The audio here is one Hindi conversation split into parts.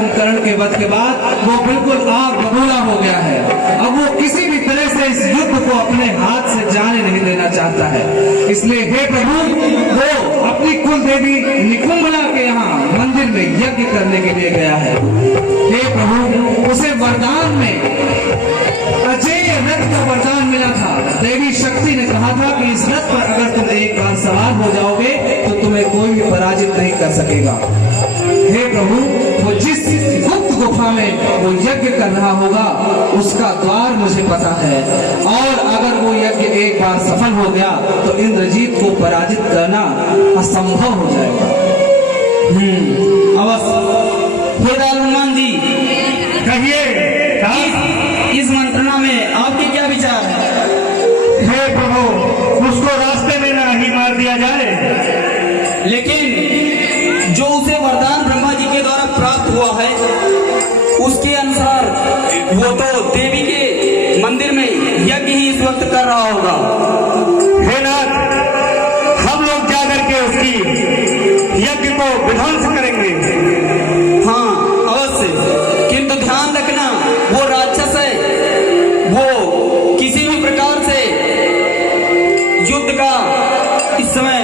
कुंभकर्ण के वध के बाद वो बिल्कुल आग बबूला हो गया है। अब वो किसी भी तरह से इस युद्ध को अपने हाथ से जाने नहीं देना चाहता है। इसलिए हे प्रभु, वो अपनी कुल देवी निकुंभला के यहाँ मंदिर में यज्ञ करने के लिए गया है। हे प्रभु, उसे वरदान में अजय रथ का वरदान मिला था। देवी शक्ति ने कहा था कि इस रथ पर अगर तुम एक बार सवार हो जाओगे तो तुम्हें कोई भी पराजित नहीं कर सकेगा। हे प्रभु, वो जिस गुप्त गुफा में वो यज्ञ कर रहा होगा उसका द्वार मुझे पता है, और अगर वो यज्ञ एक बार सफल हो गया तो इंद्रजीत को पराजित करना असंभव हो जाएगा। अवश्य। हनुमान जी, कहिए इस मंत्रणा में आपके क्या विचार है? हे प्रभु, उसको रास्ते में नहीं मार दिया जाए। लेकिन जो उसे वरदान ब्रह्मा जी के द्वारा प्राप्त हुआ है उसके अनुसार वो तो देवी के मंदिर में यज्ञ ही इस वक्त कर रहा होगा। हे नाथ, हम लोग जाकर के उसकी यज्ञ को विध्वंस करेंगे। हाँ अवश्य, किंतु ध्यान रखना वो राक्षस है, वो किसी भी प्रकार से युद्ध का इस समय।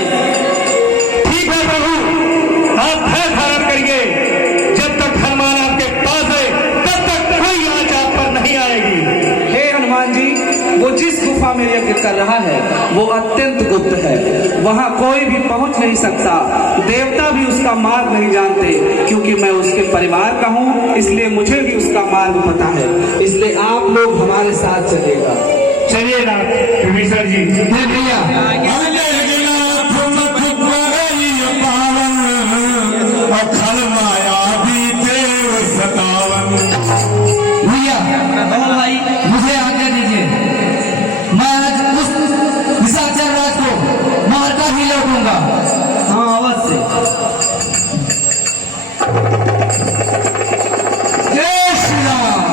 ठीक है प्रभु, आप भय धारण करिए। जब तक हनुमान आपके पास है तब तक कोई आंच आप पर नहीं आएगी। हे हनुमान जी, वो जिस गुफा में यज्ञ कर रहा है वो अत्यंत गुप्त है। वहां कोई भी पहुंच नहीं सकता। देवता भी उसका मार्ग नहीं जानते, क्योंकि मैं उसके परिवार का हूं, इसलिए मुझे भी उसका मार्ग पता है। इसलिए आप लोग हमारे साथ चलिएगा। चलिए ना विभीषण जी। भैया भाई, मुझे आज्ञा दीजिए, मैं आज उस निशाचर राज को मारता ही लौटूंगा। हाँ अवश्य। जय श्री राम।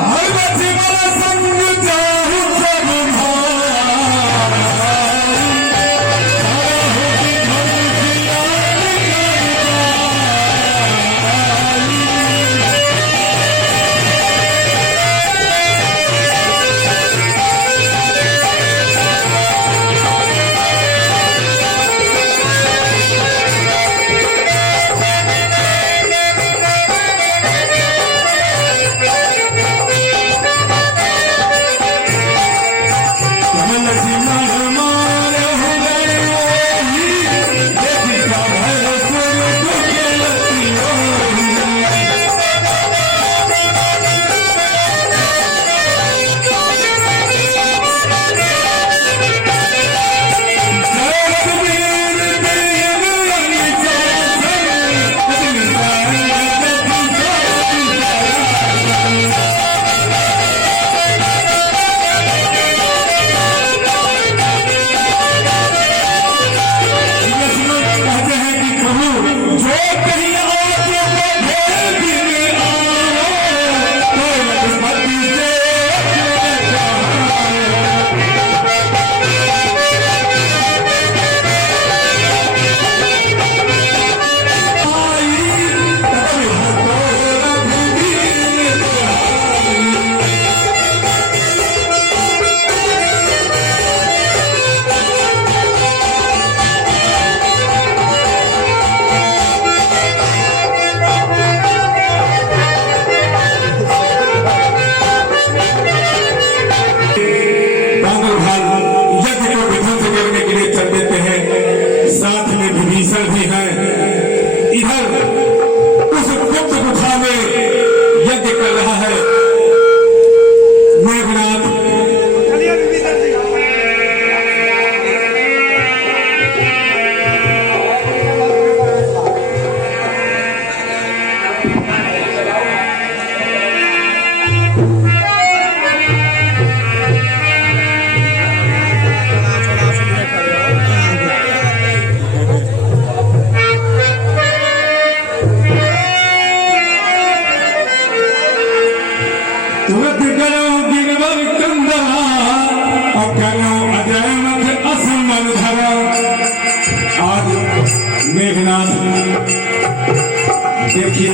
मेघनाथ देखिए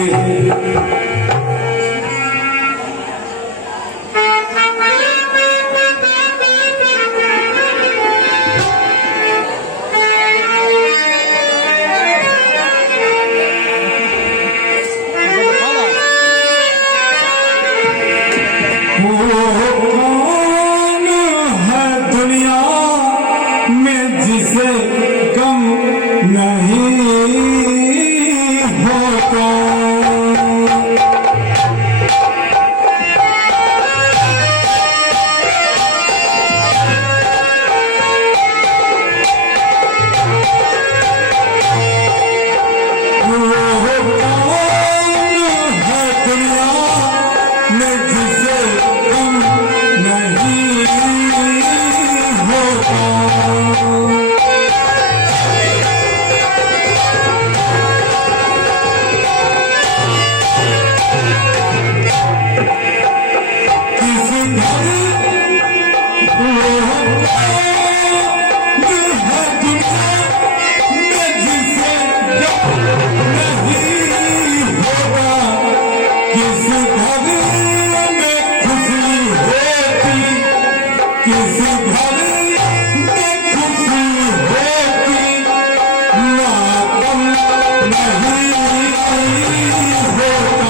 समापन नहीं होता।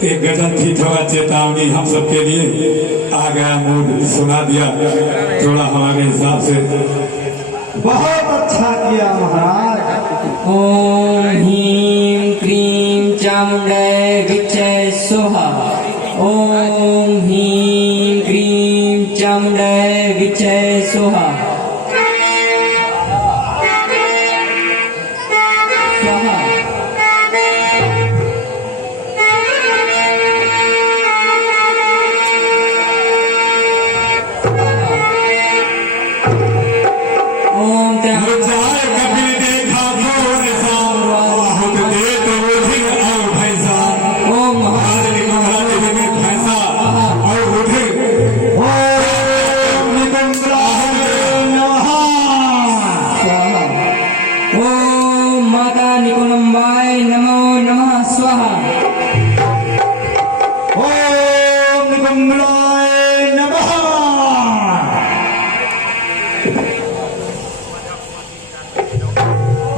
एक गजल थी थोड़ा चेतावनी हम सबके लिए आ गया, मूड सुना दिया थोड़ा हमारे हिसाब से। बहुत अच्छा किया महाराज। ओम ह्रीं क्रीं चामुंडाय विच्चय स्वाहा। ओम ह्रीं क्रीं चामुंडाय विच्चय स्वाहा। स्वाहा। ओम जाए कभी देखा तो ऐसा, बहुत दे तो उठे और भैंसा। ओम आज निकला देवी में भैंसा और उठे। ओम निकुंभलाय नमः। स्वाहा। ओम माता निकुंबाय नमो नमः स्वाहा। ओम निकुंभलाय नमः।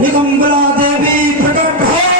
निकुंभला देवी प्रकट हो।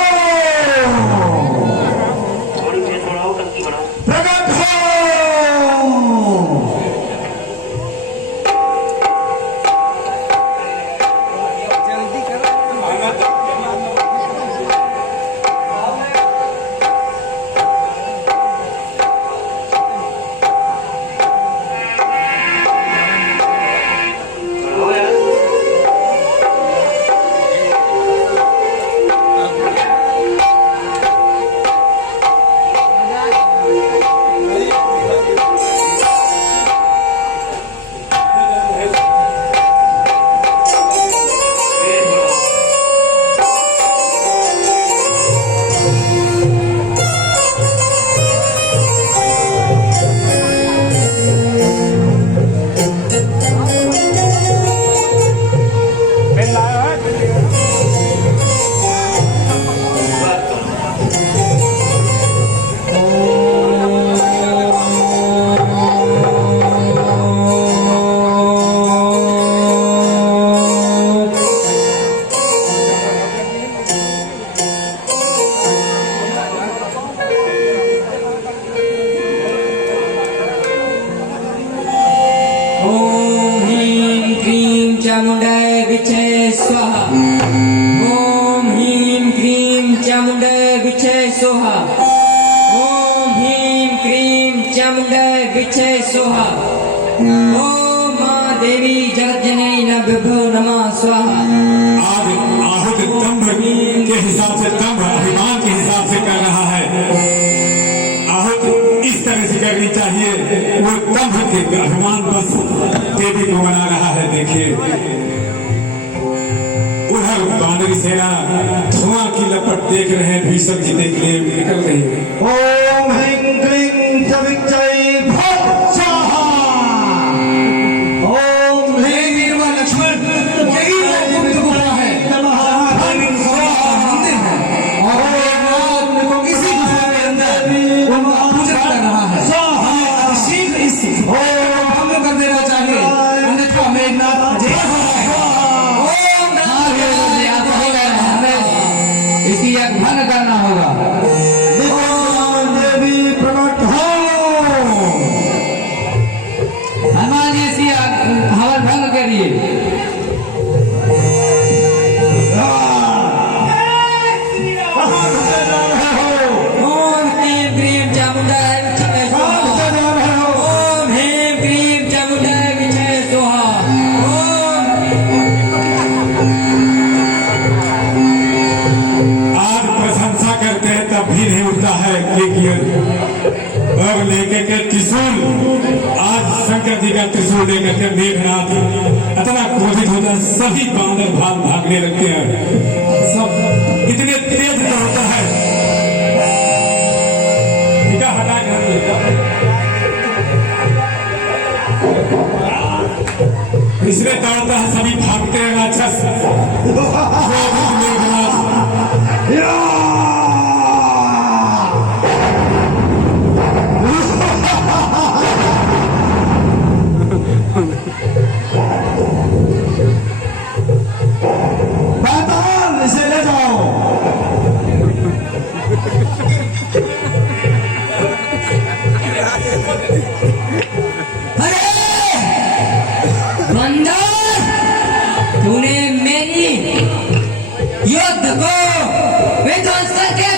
चामुंडे विचे सोहा। ओम ह्रीं क्रीं चामुंडे विचे सोहा। ओम मां देवी जगज्जननी नभो नमः स्वाहा। आज आहत दम्भ के हिसाब से, दम्भ अभिमान के हिसाब से कर रहा है। आहत इस तरह से करनी चाहिए, वो दम्भ के अभिमान बस देवी को बना रहा है। देखिए उधर बानरी सेना धुआं की लपट देख रहे हैं, भीषम जीते के लिए निकल रही है। ओम ह्रीं क्लीं चविच्चै भट स्वाहा। ओम हे वीरवा लक्ष्मण, यही वो गुप्त गुफा है जहाँ भगवान का मंदिर है, और मेघनाथ को इसी गुफा के अंदर उनका पूजन कर रहा है। हमें शीघ्र इस भंग कर देना चाहिए, अन्यथा मेघनाथ अजय हो जाएगा। ओम हमें इसकी भंग करना होगा। देवी प्रकट हो। हनुमान जी इसकी हवन भंग करिए। कहाँ ढूंढे जा रहे हो? ओम ह्रीं क्रीं चामुंडे विचे कहाँ सोहा। ढूंढे जा रहे हो? ओम ह्रीं क्रीं चामुंडे विचे सोहा। आज प्रशंसा करते हैं तब भी नहीं उठता है अब लेके के त्रिशूल, आज शंकर जी का त्रिशूल लेकर के मेघनाथ इतना क्रोधित होता है, सभी बांदर भागने लगते हैं। सब इतने तेज दौड़ता है। ठीक है, हटा कर इसलिए दौड़ता है, सभी भागते हैं राक्षस। क्रोधित मेघनाथ पाताल इसे ले जाओ।